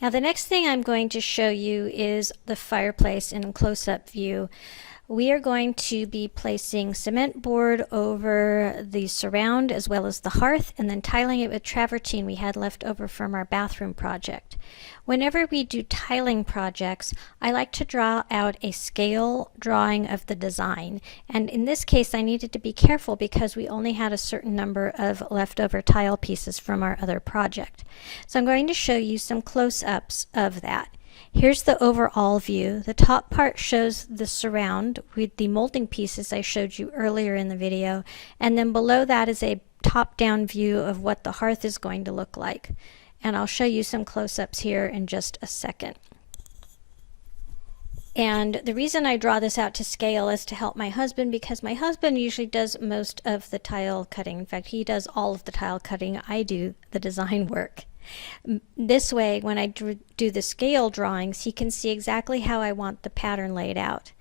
Now the next thing I'm going to show you is the fireplace in a close-up view. We are going to be placing cement board over the surround as well as the hearth, and then tiling it with travertine we had left over from our bathroom project. Whenever we do tiling projects, I like to draw out a scale drawing of the design, and in this case I needed to be careful because we only had a certain number of leftover tile pieces from our other project. So I'm going to show you some close-ups of that. Here's the overall view. The top part shows the surround with the molding pieces I showed you earlier in the video, and then below that is a top-down view of what the hearth is going to look like. And I'll show you some close-ups here in just a second. And the reason I draw this out to scale is to help my husband, because my husband usually does most of the tile cutting. In fact, he does all of the tile cutting. I do the design work. This way, when I do the scale drawings, he can see exactly how I want the pattern laid out.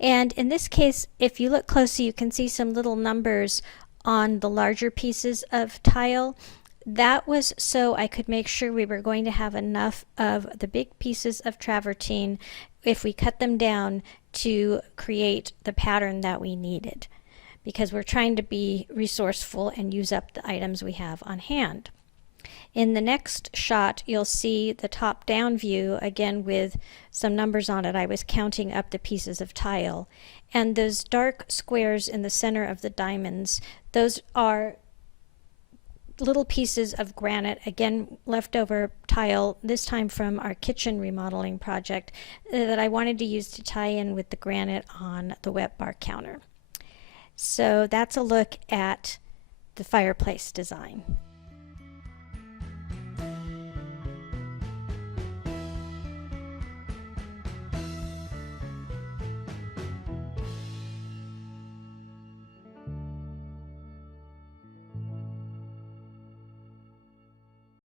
And in this case, if you look closely, you can see some little numbers on the larger pieces of tile. That was so I could make sure we were going to have enough of the big pieces of travertine if we cut them down to create the pattern that we needed, because we're trying to be resourceful and use up the items we have on hand. In the next shot, you'll see the top-down view, again with some numbers on it. I was counting up the pieces of tile. And those dark squares in the center of the diamonds, those are little pieces of granite, again leftover tile, this time from our kitchen remodeling project, that I wanted to use to tie in with the granite on the wet bar counter. So that's a look at the fireplace design.